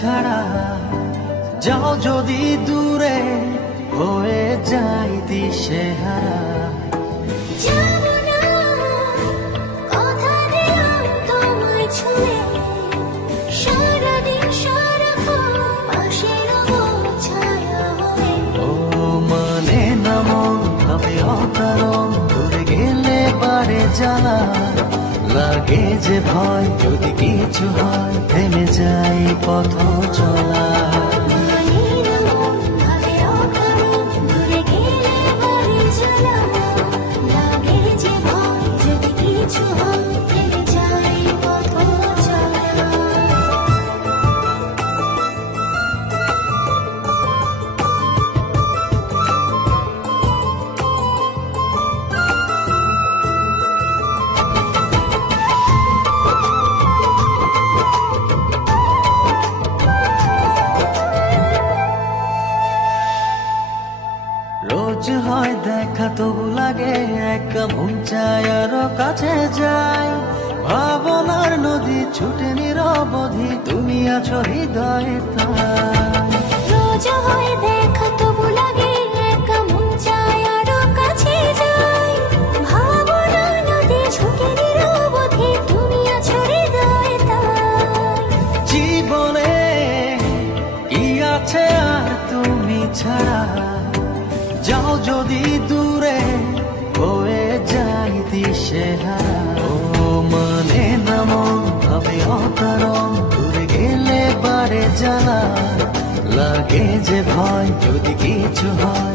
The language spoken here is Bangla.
ছাড়া যাও যদি দূরে হয়ে যাই দিশেহারা। যাবো না, কথা দিলাম তোমায় ছুঁয়ে, সারাদিন সারাক্ষণ পাশে রবো ছায়া হয়ে। ও মানে না মন ভাবে অকারণ, দূরে গেলে বাড়ে জ্বালা, লাগে যে ভয় যদি কিছু হয় থেমে যাই পথ চলা। মানে না মন ভাবে অকারণ, দূরে গেলে বাড়ি জ্বালা, লাগে যে ভয় যদি কিছু হয় থেমে যাই পথ চলা। রোজ হয় দেখা তবু লাগে একা, মন চায় আরো কাছে যাই। ভাবনার নদী ছুটে নিরবধি, তুমি আছো হৃদয়ে তাই। রোজ হয় দেখা তবু লাগে একা, মন চায় আরো কাছে যাই। ভাবনা নদী ছুটে নিরবধি, তুমি আছো হৃদয়ে তাই। জীবনে কি আছে আর তুমি ছাড়া, যাও যদি দূরে হয়ে যাই দিশেহারা। ও মানে না মন ভাবে অকারণ, দূরে গেলে বাড়ে জ্বালা, লাগে যে ভয় যদি কিছু হয়